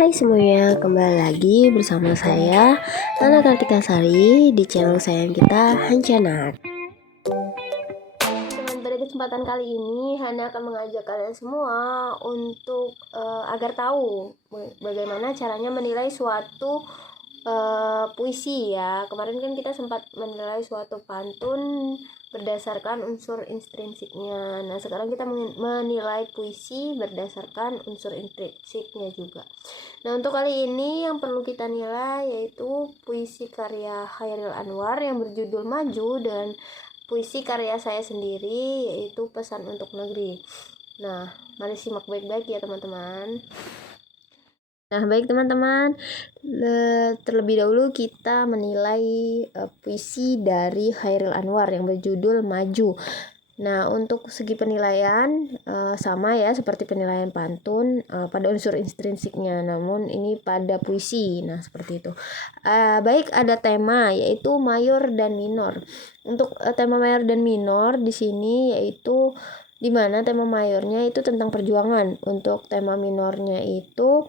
Hai semuanya, kembali lagi bersama saya Nana Kartika Sari di channel sayang kita Hancanat. Pada kesempatan kali ini Hana akan mengajak kalian semua untuk agar tahu bagaimana caranya menilai suatu puisi ya. Kemarin kan kita sempat menilai suatu pantun berdasarkan unsur intrinsiknya. Nah, sekarang kita menilai puisi berdasarkan unsur intrinsiknya juga. Nah, untuk kali ini yang perlu kita nilai yaitu puisi karya Chairil Anwar yang berjudul Maju dan puisi karya saya sendiri yaitu Pesan untuk Negeri. Nah, mari simak baik-baik ya teman-teman. Nah, baik teman-teman, terlebih dahulu kita menilai puisi dari Chairil Anwar yang berjudul Maju. Nah, untuk segi penilaian sama ya seperti penilaian pantun pada unsur intrinsiknya, namun ini pada puisi. Nah, seperti itu. Baik, ada tema yaitu mayor dan minor. Untuk tema mayor dan minor di sini yaitu di mana tema mayornya itu tentang perjuangan. Untuk tema minornya itu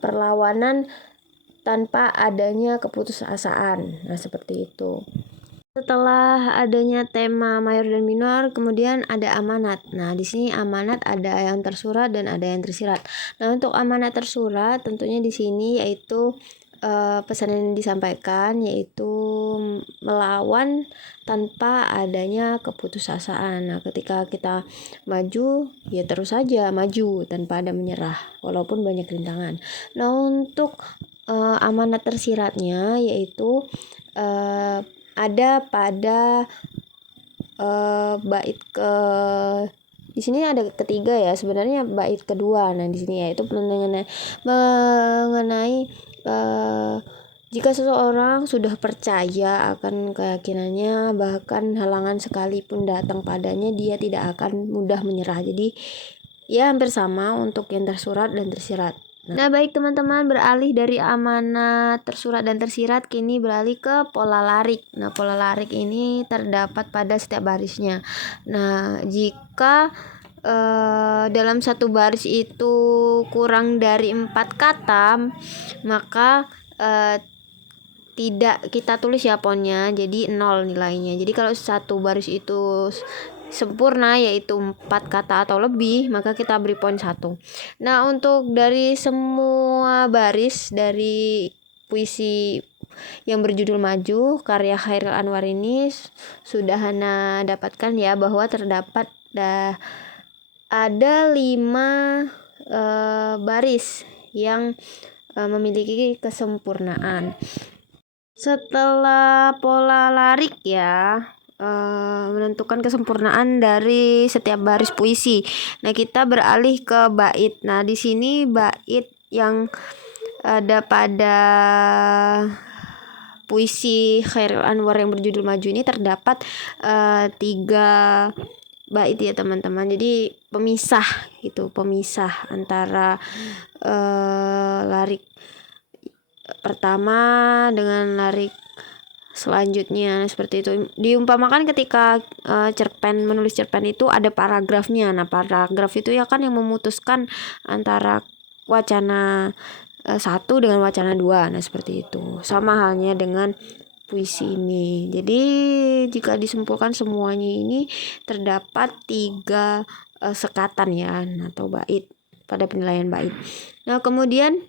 perlawanan tanpa adanya keputusasaan. Nah, seperti itu. Setelah adanya tema mayor dan minor, kemudian ada amanat. Nah, di sini amanat ada yang tersurat dan ada yang tersirat. Nah, untuk amanat tersurat tentunya di sini yaitu pesan yang disampaikan yaitu melawan tanpa adanya keputusasaan. Nah, ketika kita maju, ya terus saja maju tanpa ada menyerah, walaupun banyak rintangan. Nah, untuk amanat tersiratnya yaitu ada pada bait ke di sini ada ketiga ya, sebenarnya bait kedua. Nah, di sini yaitu mengenai jika seseorang sudah percaya akan keyakinannya, bahkan halangan sekalipun datang padanya, dia tidak akan mudah menyerah. Jadi ya hampir sama untuk yang tersurat dan tersirat. Nah, baik teman-teman, beralih dari amanat tersurat dan tersirat, kini beralih ke pola larik. Nah, pola larik ini terdapat pada setiap barisnya. Nah, jika dalam satu baris itu kurang dari 4 kata, maka tidak kita tulis ya ponnya, jadi 0 nilainya. Jadi kalau satu baris itu sempurna yaitu 4 kata atau lebih, maka kita beri poin 1. Nah, untuk dari semua baris dari puisi yang berjudul Maju karya Chairil Anwar ini sudah Hana dapatkan ya, bahwa terdapat ada 5 baris yang memiliki kesempurnaan. Setelah pola larik ya, menentukan kesempurnaan dari setiap baris puisi. Nah, kita beralih ke bait. Nah, di sini bait yang ada pada puisi Chairil Anwar yang berjudul Maju ini terdapat 3 bait ya teman-teman. Jadi pemisah antara larik pertama dengan larik selanjutnya. Seperti itu. Diumpamakan ketika menulis cerpen itu ada paragrafnya. Nah, paragraf itu ya kan yang memutuskan antara wacana 1 dengan wacana 2. Nah, seperti itu. Sama halnya dengan puisi ini. Jadi jika disimpulkan semuanya ini terdapat 3 sekatan ya, atau bait pada penilaian bait. Nah, kemudian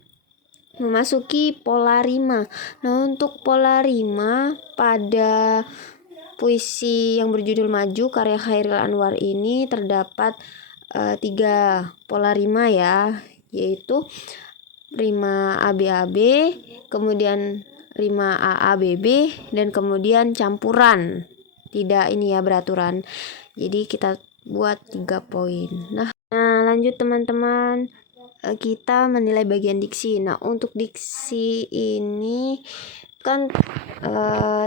memasuki pola rima. Nah, untuk pola rima pada puisi yang berjudul Maju karya Chairil Anwar ini terdapat 3 pola rima ya, yaitu rima ABAB, kemudian rima AABB, dan kemudian campuran. Tidak ini ya beraturan. Jadi kita buat 3 poin. Nah, lanjut teman-teman, kita menilai bagian diksi. Nah, untuk diksi ini kan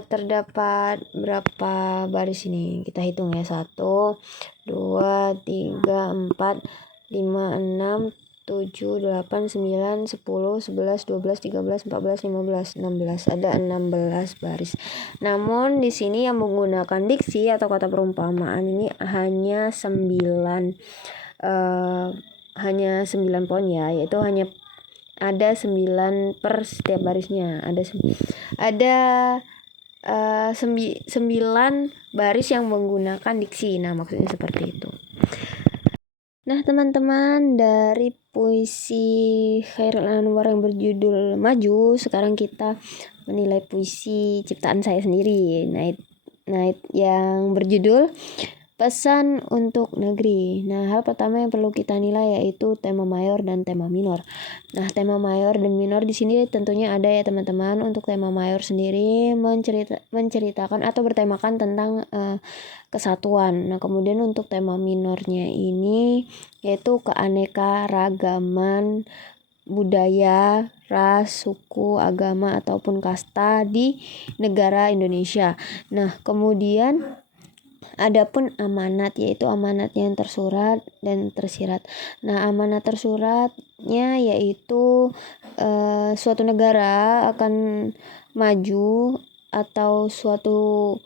terdapat berapa baris ini? Kita hitung ya. 1, 2, 3, 4, 5, 6, 7, 8, 9, 10, 11, 12, 13, 14, 15, 16. Ada 16 baris. Namun di sini yang menggunakan diksi atau kata perumpamaan ini hanya 9 hanya 9 poin ya, yaitu hanya ada 9 per setiap barisnya. Ada 9 baris yang menggunakan diksi. Nah, maksudnya seperti itu. Nah, teman-teman, dari puisi Chairil Anwar yang berjudul Maju, sekarang kita menilai puisi ciptaan saya sendiri, Night yang berjudul Pesan untuk Negeri. Nah, hal pertama yang perlu kita nilai yaitu tema mayor dan tema minor. Nah, tema mayor dan minor di sini tentunya ada ya teman-teman. Untuk tema mayor sendiri menceritakan atau bertemakan tentang kesatuan. Nah, kemudian untuk tema minornya ini yaitu keanekaragaman budaya, ras, suku, agama ataupun kasta di negara Indonesia. Nah, kemudian adapun amanat, yaitu amanat yang tersurat dan tersirat. Nah, amanat tersuratnya yaitu suatu negara akan maju atau suatu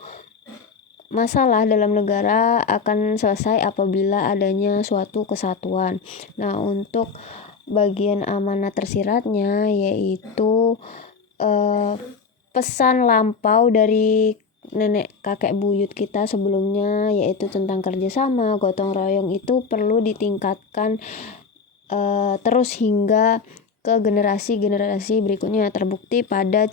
masalah dalam negara akan selesai apabila adanya suatu kesatuan. Nah, untuk bagian amanat tersiratnya yaitu pesan lampau dari nenek kakek buyut kita sebelumnya, yaitu tentang kerjasama, gotong royong itu perlu ditingkatkan terus hingga ke generasi berikutnya. Terbukti pada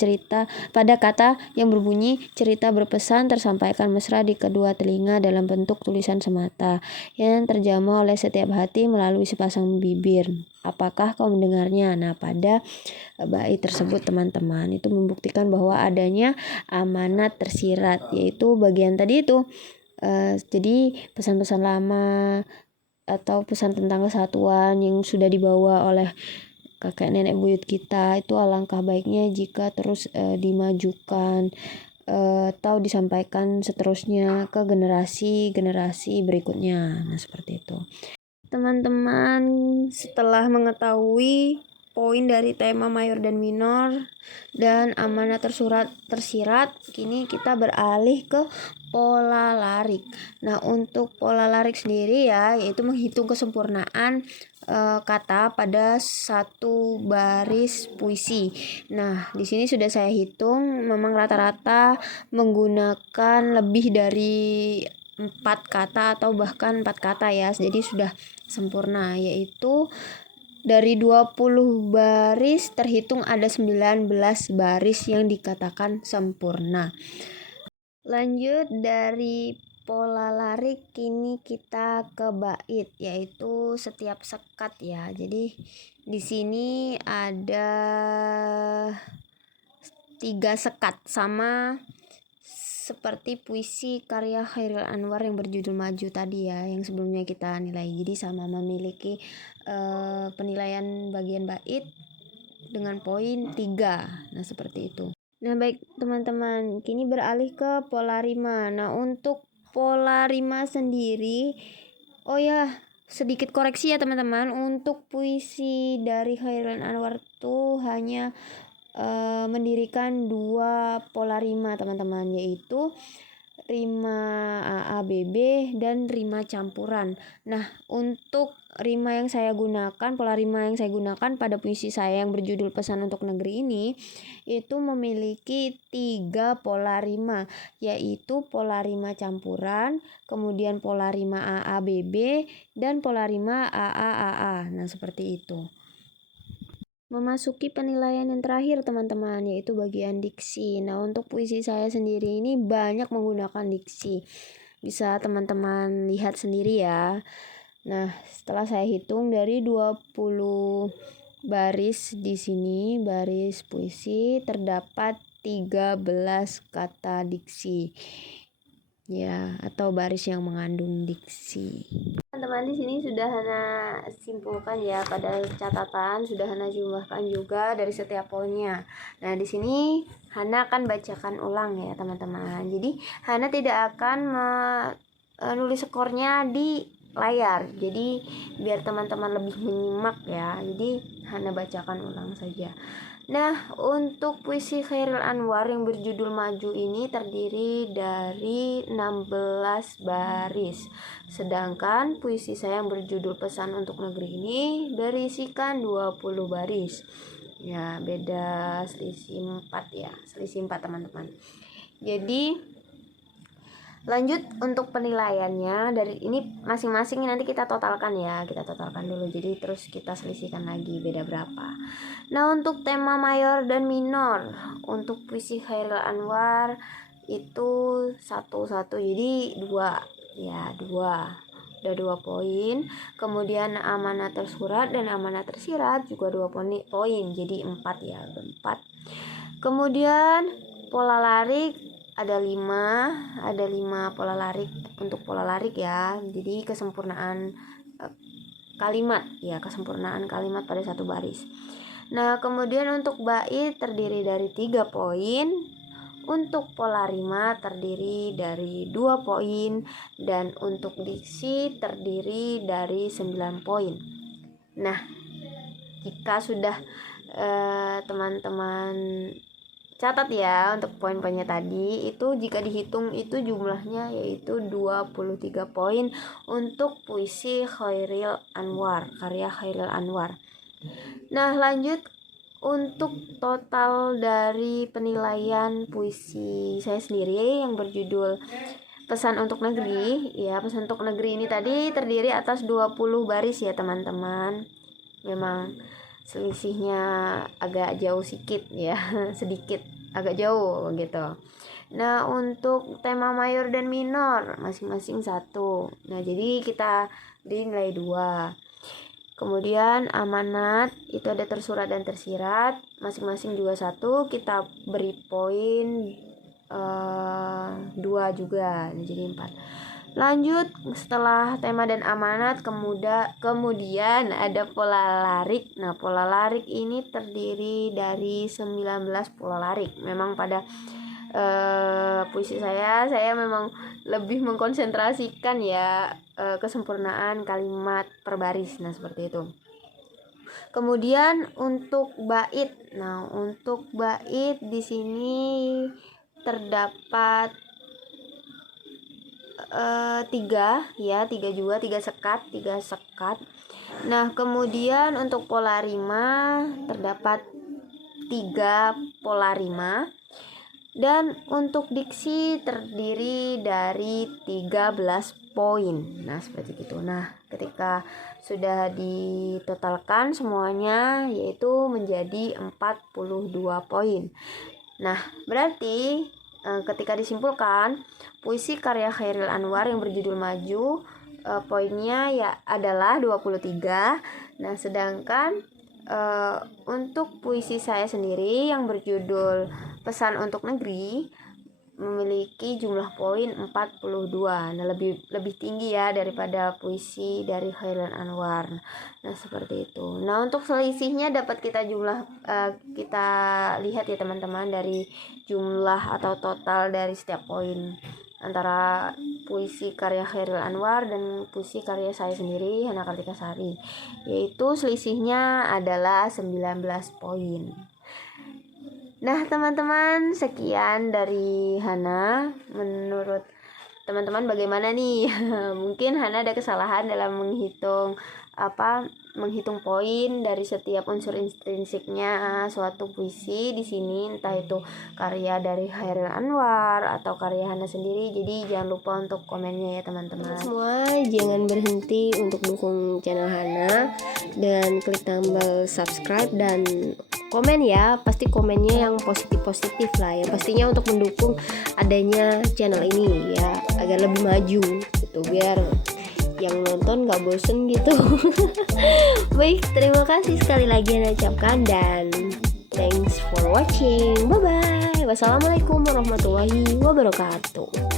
kata yang berbunyi cerita berpesan tersampaikan mesra di kedua telinga dalam bentuk tulisan semata yang terjamah oleh setiap hati melalui sepasang bibir. Apakah kau mendengarnya? Nah, pada bait tersebut teman-teman itu membuktikan bahwa adanya amanat tersirat, yaitu bagian tadi itu. Jadi pesan-pesan lama atau pesan tentang kesatuan yang sudah dibawa oleh kakek nenek buyut kita itu alangkah baiknya jika terus dimajukan atau disampaikan seterusnya ke generasi berikutnya. Nah, seperti itu. Teman-teman, setelah mengetahui poin dari tema mayor dan minor dan amanat tersirat, kini kita beralih ke pola larik. Nah, untuk pola larik sendiri ya, yaitu menghitung kesempurnaan kata pada satu baris puisi. Nah, di sini sudah saya hitung, memang rata-rata menggunakan lebih dari 4 kata atau bahkan 4 kata ya, jadi sudah sempurna, yaitu dari 20 baris terhitung ada 19 baris yang dikatakan sempurna. Lanjut dari pola larik, kini kita ke bait, yaitu setiap sekat ya. Jadi di sini ada 3 sekat, sama seperti puisi karya Chairil Anwar yang berjudul Maju tadi ya, yang sebelumnya kita nilai. Jadi sama memiliki penilaian bagian bait dengan poin 3. Nah, seperti itu. Nah, baik teman-teman, kini beralih ke pola rima. Nah, untuk pola rima sendiri, oh ya, sedikit koreksi ya teman-teman, untuk puisi dari Chairil Anwar tuh hanya mendirikan 2 pola rima teman-teman, yaitu rima AABB dan rima campuran. Nah, untuk rima yang saya gunakan, pola rima yang saya gunakan pada puisi saya yang berjudul Pesan untuk Negeri ini, itu memiliki 3 pola rima, yaitu pola rima campuran, kemudian pola rima AABB, dan pola rima AAAA. Nah, seperti itu. Memasuki penilaian yang terakhir teman-teman, yaitu bagian diksi. Nah, untuk puisi saya sendiri ini banyak menggunakan diksi, bisa teman-teman lihat sendiri ya. Nah, setelah saya hitung dari 20 baris di sini, baris puisi, terdapat 13 kata diksi ya, atau baris yang mengandung diksi. Teman-teman, di sini sudah Hana simpulkan ya, pada catatan sudah Hana jumlahkan juga dari setiap poinnya. Nah, di sini Hana akan bacakan ulang ya teman-teman. Jadi Hana tidak akan menulis skornya di layar. Jadi biar teman-teman lebih menyimak ya. Jadi Hana bacakan ulang saja. Nah, untuk puisi Chairil Anwar yang berjudul Maju ini terdiri dari 16 baris. Sedangkan puisi saya yang berjudul Pesan untuk Negeri ini berisikan 20 baris. Ya, beda selisih 4 ya. Selisih 4 teman-teman. Jadi lanjut untuk penilaiannya, dari ini masing-masing nanti kita totalkan ya, kita totalkan dulu, jadi terus kita selisihkan lagi beda berapa. Nah, untuk tema mayor dan minor untuk puisi Chairil Anwar itu satu-satu, jadi 2 ya, 2 udah 2 poin. Kemudian amanat tersurat dan amanat tersirat juga 2 poin, jadi 4 ya, 4. Kemudian pola larik ada 5 pola larik. Untuk pola larik ya, jadi kesempurnaan kalimat ya, kesempurnaan kalimat pada satu baris. Nah, kemudian untuk bait terdiri dari 3 poin, untuk pola rima terdiri dari 2 poin, dan untuk diksi terdiri dari 9 poin. Nah, jika sudah teman-teman catat ya untuk poin-poinnya tadi, itu jika dihitung itu jumlahnya yaitu 23 poin untuk puisi Chairil Anwar, karya Chairil Anwar. Nah, lanjut untuk total dari penilaian puisi saya sendiri yang berjudul Pesan untuk Negeri ya. Pesan untuk Negeri ini tadi terdiri atas 20 baris ya teman-teman. Memang selisihnya agak jauh sedikit ya, sedikit agak jauh gitu. Nah, untuk tema mayor dan minor masing-masing 1. Nah, jadi kita dinilai 2. Kemudian amanat itu ada tersurat dan tersirat, masing-masing juga 1, kita beri poin 2 juga, jadi 4. Lanjut, setelah tema dan amanat kemudian ada pola larik. Nah, pola larik ini terdiri dari 19 pola larik. Memang pada puisi saya memang lebih mengkonsentrasikan ya kesempurnaan kalimat per baris. Nah, seperti itu. Kemudian untuk bait. Nah, untuk bait di sini terdapat 3 ya, 3 sekat. Nah, kemudian untuk pola rima terdapat 3 pola rima, dan untuk diksi terdiri dari 13 poin. Nah, seperti itu. Nah, ketika sudah ditotalkan semuanya yaitu menjadi 42 poin. Nah, berarti ketika disimpulkan puisi karya Chairil Anwar yang berjudul Maju, poinnya ya adalah 23. Nah, sedangkan untuk puisi saya sendiri yang berjudul Pesan untuk Negeri memiliki jumlah poin 42. Nah, lebih tinggi ya daripada puisi dari Chairil Anwar. Nah, seperti itu. Nah, untuk selisihnya dapat kita kita lihat ya teman-teman dari jumlah atau total dari setiap poin antara puisi karya Chairil Anwar dan puisi karya saya sendiri, Hana Kartika Sari, yaitu selisihnya adalah 19 poin. Nah, teman-teman, sekian dari Hana. Menurut teman-teman bagaimana nih? Mungkin Hana ada kesalahan dalam menghitung poin dari setiap unsur intrinsiknya suatu puisi di sini, entah itu karya dari Chairil Anwar atau karya Hana sendiri. Jadi jangan lupa untuk komennya ya teman-teman. Semua jangan berhenti untuk dukung channel Hana dan klik tombol subscribe dan komen ya, pasti komennya yang positif lah ya, pastinya untuk mendukung adanya channel ini ya, agar lebih maju gitu, biar yang nonton gak bosen gitu. Baik, terima kasih sekali lagi yang ucapkan, dan thanks for watching. Bye bye. Wassalamualaikum warahmatullahi wabarakatuh.